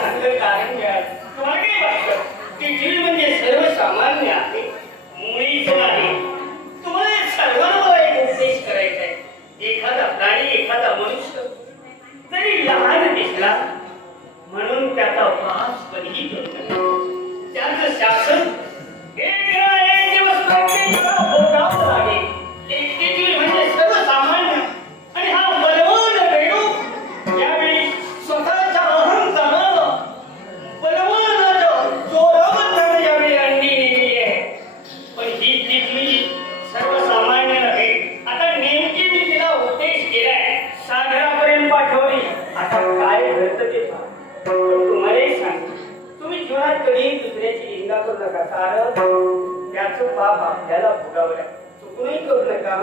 चांगलं कारण मिळालं. तुम्हाला काय वाटतं? की टीळ म्हणजे सर्वसामान्य आहे काय घडतं ते तुम्हालाही सांग तुम्ही जीवनात कधी दुसऱ्याची निंदा करू नका. कारण त्याचं पाप आपल्याला भोगावं लागतं. चुकूनही करू नका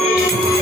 Música